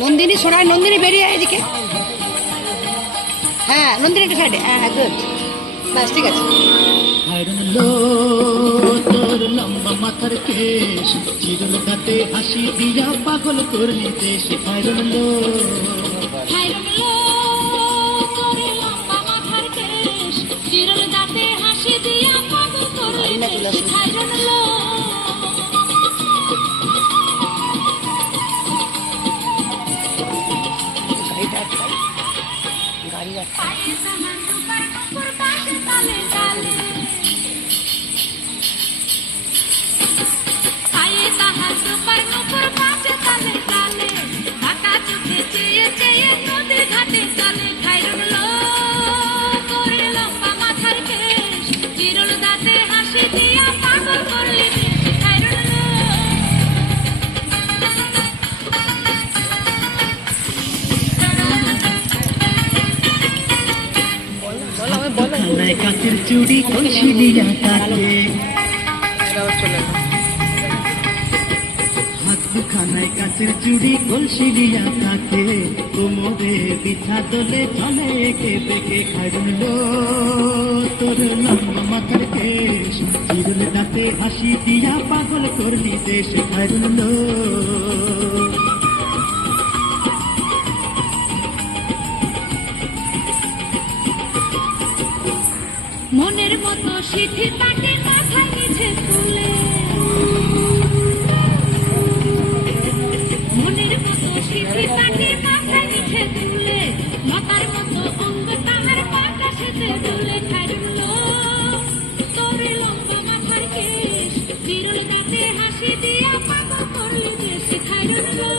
নন্দিনী সরাই, নন্দিনী বেরিয়ে এদিকে। হ্যাঁ নন্দিনী একটা সাইডে। হ্যাঁ গুড, বাস ঠিক আছে। তোর লম্বা মাথার কেশ, চিরল দাঁতে হাসি দিয়া পাগল করলি দেশ। হায়রন লো তোর লম্বা মাথার কেশ, চিরল দাঁতে হাসি দিয়া পাগল করলি দেশ। হায়রন লো পায়ে তাহার রূপার নূপুর বাজে তালে তালে, পায়ে তাহার রূপার নূপুর বাজে তালে তালে, ঢাকা চোখে চেয়ে চেয়ে নদীর ঘাটে চলে। হায়রন লো তোর লম্বা মাথার কেশ, চিরল দাঁতে হাসি দিয়া পাগল করলি দেশ। হায়রন লো খানায় কাচের চুড়ি কলসি দিয়া তাকে, হাত দুখানায় কাচের চুড়ি কলসি দিয়া তাকে, কোমরে বিছা দোলে চলে একে বেঁকে। হায়রন লো তোর লম্বা মাথার কেশ, চিরল দাঁতে হাসি দিয়া পাগল করলি দেশ। হায়রন লো মনের মতো সিঁথি তাকে মাথায় নিচে তুলে, মনের মতো সিঁথি তাকে মাথায় নিচে তুলে, লতার মতো অঙ্গ তাহার বাতাসেতে দুলে। হায়রন লো তোর লম্বা মাথার কেশ, চিরল দাঁতে হাসি দিয়া পাগল করলি দেশ। হায়রন লো